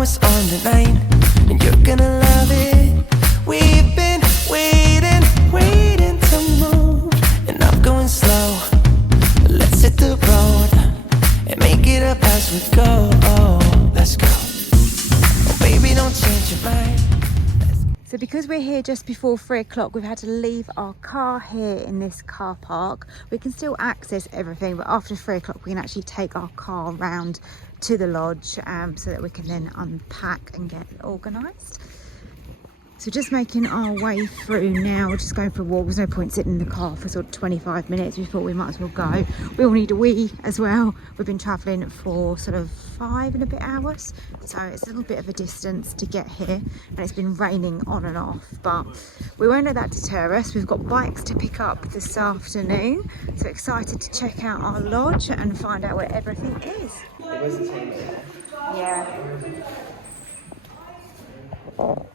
what's on the line, and you're gonna love it. We've been waiting to move, and I'm going slow. Let's hit the road and make it up as we go. Oh, let's go. Oh, baby, don't change your mind. So because we're here just before 3 o'clock, we've had to leave our car here in this car park. We can still access everything, but after 3 o'clock we can actually take our car around to the lodge so that we can then unpack and get organised. So just making our way through now. We're just going for a walk. There's no point sitting in the car for sort of 25 minutes. We thought we might as well go. We all need a wee as well. We've been travelling for sort of 5 and a bit hours. So it's a little bit of a distance to get here. And it's been raining on and off. But we won't let that deter us. We've got bikes to pick up this afternoon. So excited to check out our lodge and find out where everything is. Yeah.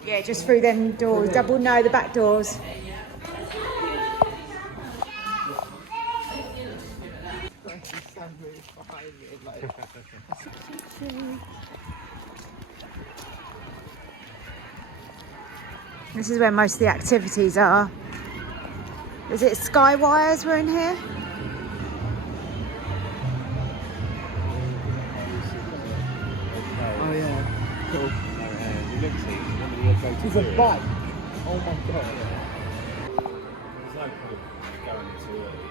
Yeah, just through them doors. Double no, the back doors. This is where most of the activities are. Is it sky wires we're in here? Oh yeah, cool. It's a bike. Oh my god. There's no point going too early,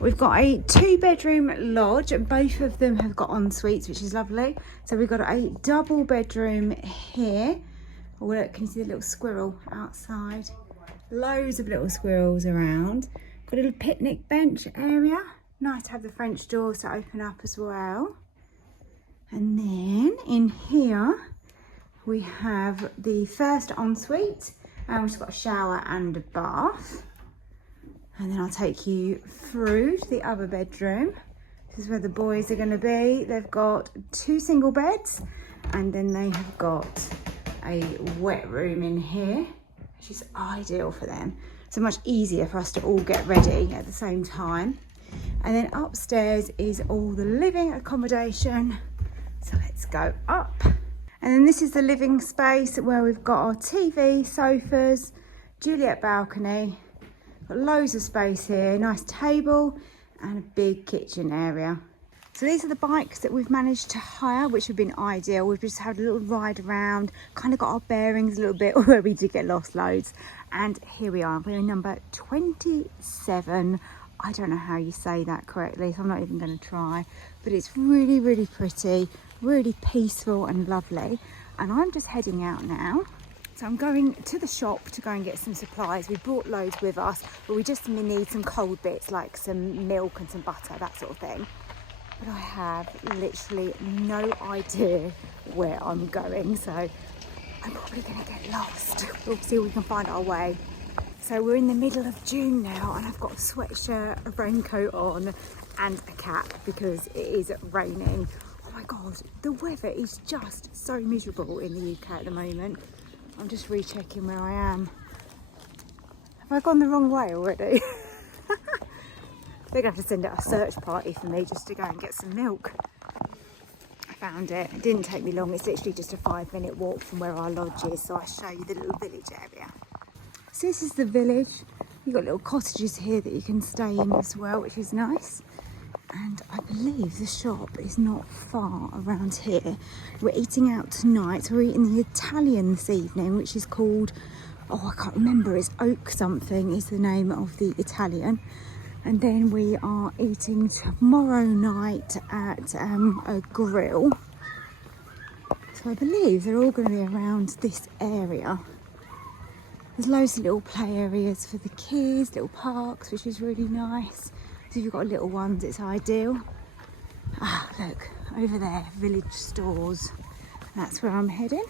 We've got a 2-bedroom lodge and both of them have got en suites, which is lovely. So we've got a double bedroom here. Oh look, can you see the little squirrel outside? Loads of little squirrels around. Got a little picnic bench area. Nice to have the French doors to open up as well. And then in here we have the first ensuite, and we've got a shower and a bath. And then I'll take you through to the other bedroom. This is where the boys are going to be. They've got 2 single beds, and then they have got a wet room in here, which is ideal for them. So much easier for us to all get ready at the same time. And then upstairs is all the living accommodation. So let's go up. And then this is the living space where we've got our TV, sofas, Juliet balcony. Got loads of space here, nice table and a big kitchen area. So these are the bikes that we've managed to hire, which have been ideal. We've just had a little ride around, kind of got our bearings a little bit, where we did get lost loads. And here we are, we're number 27. I don't know how you say that correctly, so I'm not even going to try. But it's really, really pretty, really peaceful and lovely. And I'm just heading out now. So I'm going to the shop to go and get some supplies. We brought loads with us, but we just need some cold bits like some milk and some butter, that sort of thing. But I have literally no idea where I'm going, so I'm probably going to get lost. We'll see if we can find our way. So we're in the middle of June now, and I've got a sweatshirt, a raincoat on, and a cap because it is raining. Oh my God, the weather is just so miserable in the UK at the moment. I'm just rechecking where I am. Have I gone the wrong way already? They're going to have to send out a search party for me just to go and get some milk. I found it. It didn't take me long. It's literally just a 5-minute walk from where our lodge is. So I'll show you the little village area. So this is the village. You've got little cottages here that you can stay in as well, which is nice. And I believe the shop is not far around here. We're eating out tonight. So we're eating the Italian this evening, which is called, oh, I can't remember. It's Oak something is the name of the Italian. And then we are eating tomorrow night at a grill. So I believe they're all going to be around this area. There's loads of little play areas for the kids, little parks, which is really nice. So if you've got little ones, it's ideal. Ah, look, over there, village stores. That's where I'm heading.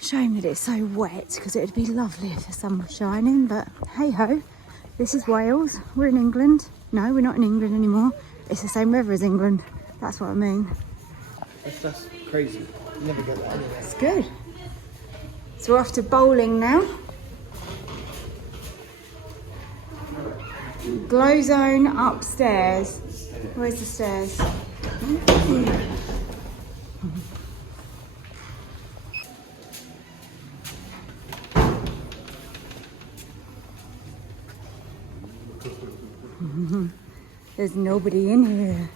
Shame that it's so wet, because it'd be lovely if the sun was shining, but hey ho, this is Wales. We're in England. No, we're not in England anymore. It's the same weather as England. That's what I mean. That's crazy. You never get that anywhere. It's good. So we're off to bowling now. Glow zone upstairs. Where's the stairs? There's nobody in here.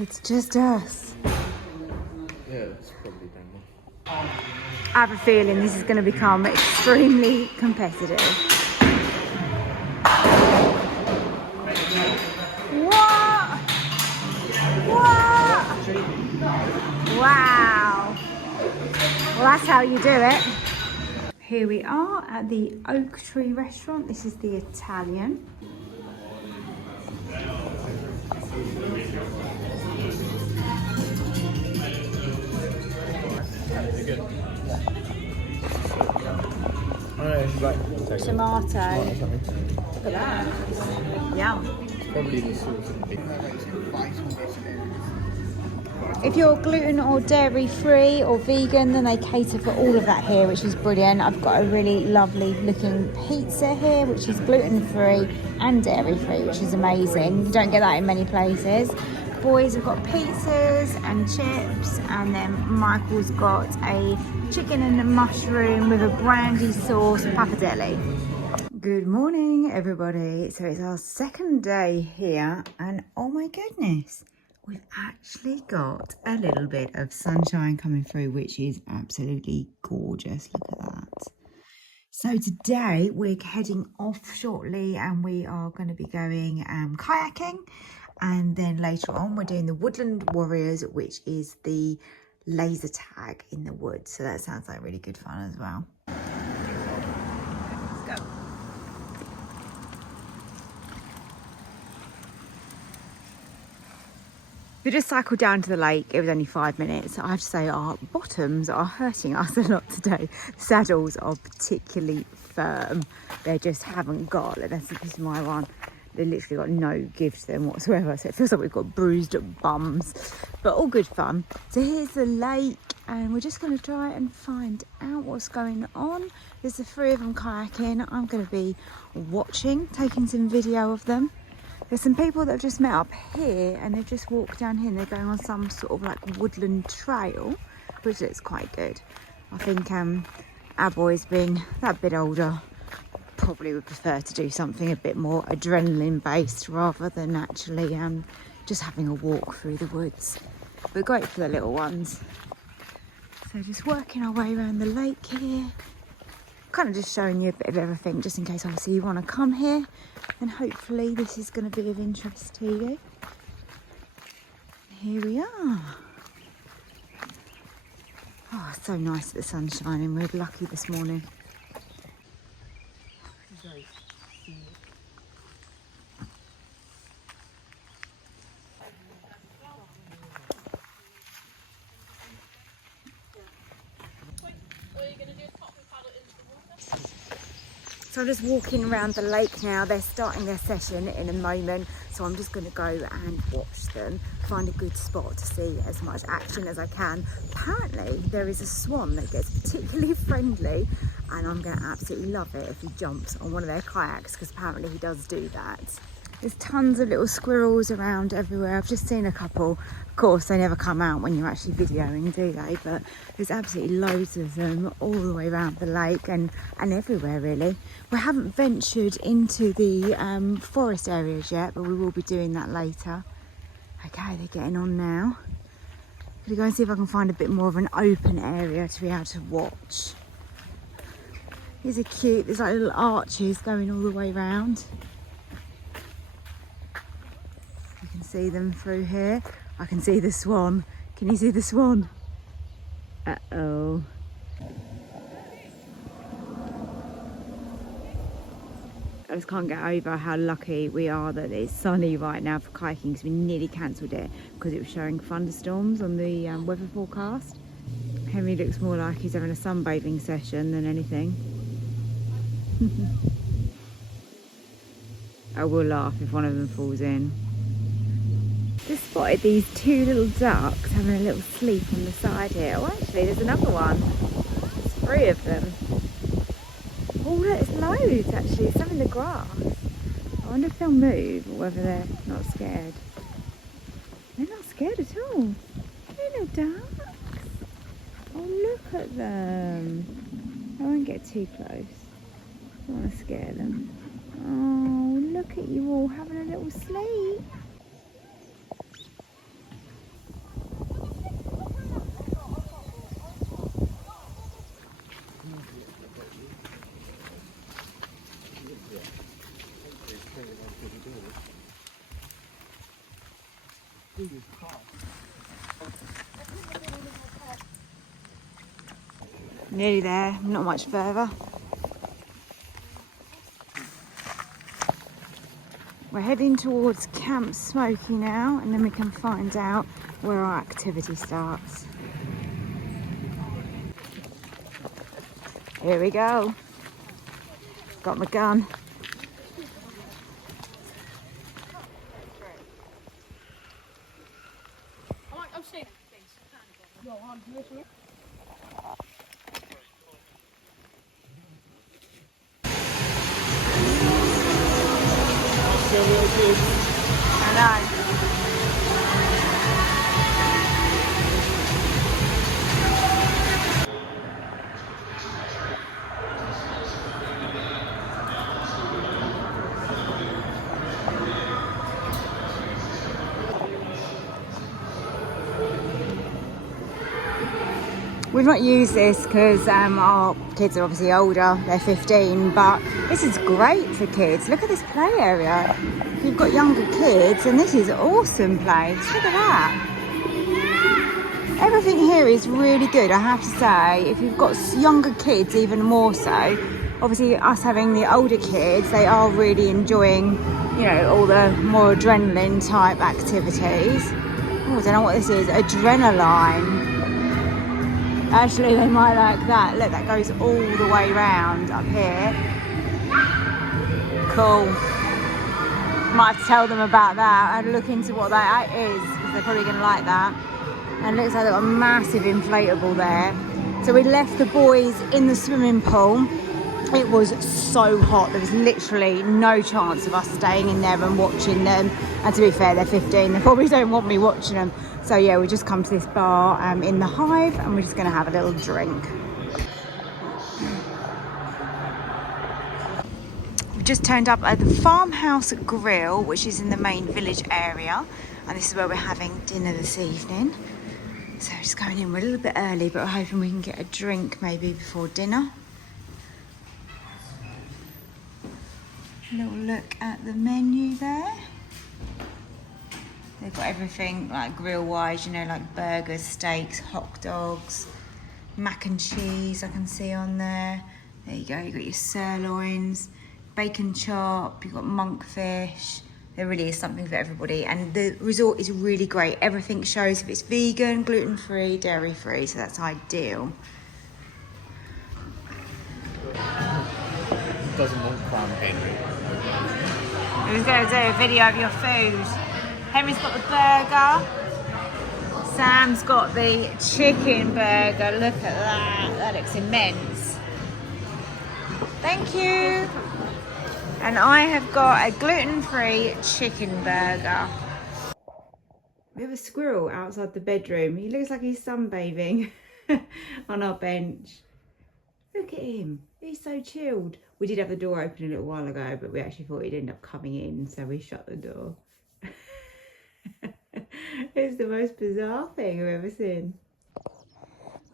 It's just us. Yeah, it's probably down there. I have a feeling this is going to become extremely competitive. What? What? Wow. Well, that's how you do it. Here we are at the Oak Tree restaurant. This is the Italian. Tomato. Look at that. Yum. Probably the sort of big. If you're gluten or dairy free or vegan, then they cater for all of that here, which is brilliant. I've got a really lovely looking pizza here, which is gluten free and dairy free, which is amazing. You don't get that in many places. Boys have got pizzas and chips, and then Michael's got a chicken and a mushroom with a brandy sauce and pappardelle. Good morning, everybody. So it's our second day here, and oh my goodness, we've actually got a little bit of sunshine coming through, which is absolutely gorgeous. Look at that. So today we're heading off shortly, and we are going to be going kayaking. And then later on, we're doing the Woodland Warriors, which is the laser tag in the woods. So that sounds like really good fun as well. Let's go. We just cycled down to the lake. It was only 5 minutes. I have to say our bottoms are hurting us a lot today. The saddles are particularly firm. They just haven't got, this is my one. They literally got no give to them whatsoever, so it feels like we've got bruised bums, but all good fun. So here's the lake, and we're just going to try and find out what's going on. There's the 3 of them kayaking. I'm going to be watching, taking some video of them. There's some people that have just met up here, and they've just walked down here, and they're going on some sort of like woodland trail, which looks quite good. I think our boys, being that bit older, probably would prefer to do something a bit more adrenaline based rather than actually just having a walk through the woods. But great for the little ones. So just working our way around the lake here, kind of just showing you a bit of everything, just in case obviously you want to come here, and hopefully this is going to be of interest to you. Here we are. Oh, it's so nice that the sun's shining. We're lucky this morning. So I'm just walking around the lake now. They're starting their session in a moment, so I'm just going to go and watch them, find a good spot to see as much action as I can. Apparently there is a swan that gets particularly friendly, and I'm going to absolutely love it if he jumps on one of their kayaks, because apparently he does do that. There's tons of little squirrels around everywhere. I've just seen a couple. Of course, they never come out when you're actually videoing, do they? But there's absolutely loads of them all the way around the lake and everywhere, really. We haven't ventured into the forest areas yet, but we will be doing that later. Okay, they're getting on now. I'm gonna go and see if I can find a bit more of an open area to be able to watch. These are cute. There's like little arches going all the way around. You can see them through here. I can see the swan. Can you see the swan? Uh-oh. I just can't get over how lucky we are that it's sunny right now for kayaking, because we nearly cancelled it because it was showing thunderstorms on the weather forecast. Henry looks more like he's having a sunbathing session than anything. I will laugh if one of them falls in. Just spotted these 2 little ducks having a little sleep on the side here. Oh, actually, there's another one. There's 3 of them. Oh, look, it's loads actually. Some in the grass. I wonder if they'll move or whether they're not scared. They're not scared at all. Hey, little ducks. Oh, look at them. I won't get too close. I don't want to scare them. Oh, look at you all having a little sleep. Nearly there, not much further. We're heading towards Camp Smokey now, and then we can find out where our activity starts. Here we go. Got my gun. I know. We've not used this because our kids are obviously older, they're 15, but this is great for kids. Look at this play area. If you've got younger kids, and this is an awesome place. Look at that. Everything here is really good, I have to say. If you've got younger kids, even more so. Obviously, us having the older kids, they are really enjoying, you know, all the more adrenaline type activities. Oh, I don't know what this is, adrenaline. Actually, they might like that. Look, that goes all the way round up here. Cool. Might have to tell them about that and look into what that is, because they're probably going to like that. And it looks like they've got a massive inflatable there. So we left the boys in the swimming pool. It was so hot. There was literally no chance of us staying in there and watching them. And to be fair, they're 15. They probably don't want me watching them. So yeah, we just come to this bar in the Hive, and we're just going to have a little drink. We just turned up at the Farmhouse Grill, which is in the main village area, and this is where we're having dinner this evening. So just going in, we're a little bit early, but we're hoping we can get a drink maybe before dinner. A little look at the menu there. They've got everything like grill wise, you know, like burgers, steaks, hot dogs, mac and cheese I can see on there. There you go, you've got your sirloins, bacon chop, you've got monkfish. There really is something for everybody, and the resort is really great. Everything shows if it's vegan, gluten-free, dairy-free, so that's ideal. Doesn't want crumb, Henry. Who's going to do a video of your food? Henry's got the burger. Sam's got the chicken burger. Look at that. That looks immense. Thank you. And I have got a gluten-free chicken burger. We have a squirrel outside the bedroom. He looks like he's sunbathing on our bench. Look at him. He's so chilled. We did have the door open a little while ago, but we actually thought he'd end up coming in, so we shut the door. It's the most bizarre thing I've ever seen.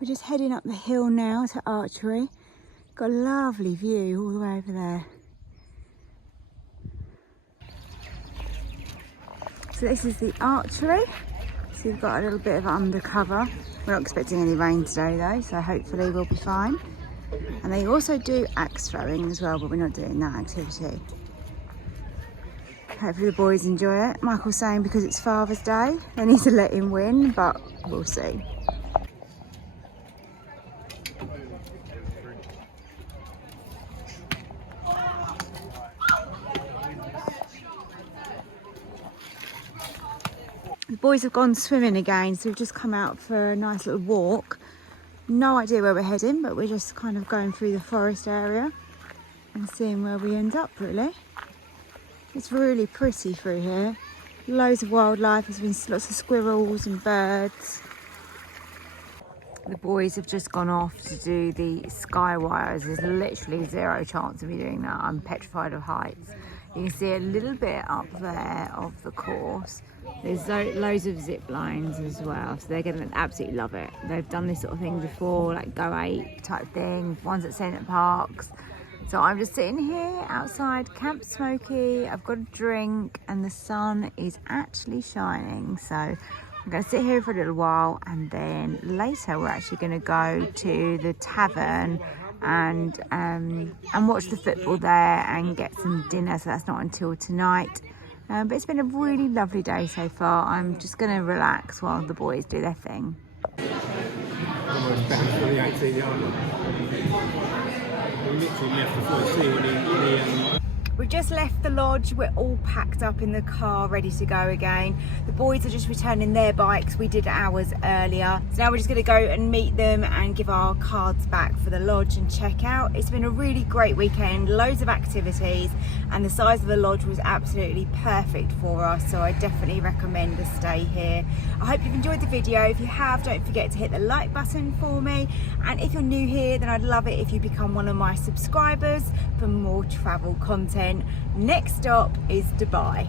We're just heading up the hill now to Archery. Got a lovely view all the way over there. So this is the Archery. So we've got a little bit of undercover. We're not expecting any rain today though, so hopefully we'll be fine. And they also do axe throwing as well, but we're not doing that activity. Hopefully the boys enjoy it. Michael's saying because it's Father's Day, they need to let him win, but we'll see. The boys have gone swimming again, so we've just come out for a nice little walk. No idea where we're heading, but we're just kind of going through the forest area and seeing where we end up, really. It's really pretty through here. Loads of wildlife. There's been lots of squirrels and birds. The boys have just gone off to do the sky wires. There's literally zero chance of me doing that. I'm petrified of heights. You can see a little bit up there of the course. There's loads of zip lines as well, so they're going to absolutely love it. They've done this sort of thing before, like Go 8 type thing, ones at St Parks. So I'm just sitting here outside Camp Smokey. I've got a drink and the sun is actually shining. So I'm going to sit here for a little while, and then later we're actually going to go to the tavern and watch the football there and get some dinner. So that's not until tonight. But it's been a really lovely day so far. I'm just going to relax while the boys do their thing. Almost bound for the 18-yard line. We literally left before the sea when We've just left the lodge. We're all packed up in the car, ready to go again. The boys are just returning their bikes. We did ours earlier. So now we're just going to go and meet them and give our cards back for the lodge and check out. It's been a really great weekend, loads of activities, and the size of the lodge was absolutely perfect for us. So I definitely recommend a stay here. I hope you've enjoyed the video. If you have, don't forget to hit the like button for me. And if you're new here, then I'd love it if you become one of my subscribers for more travel content. Next stop is Dubai.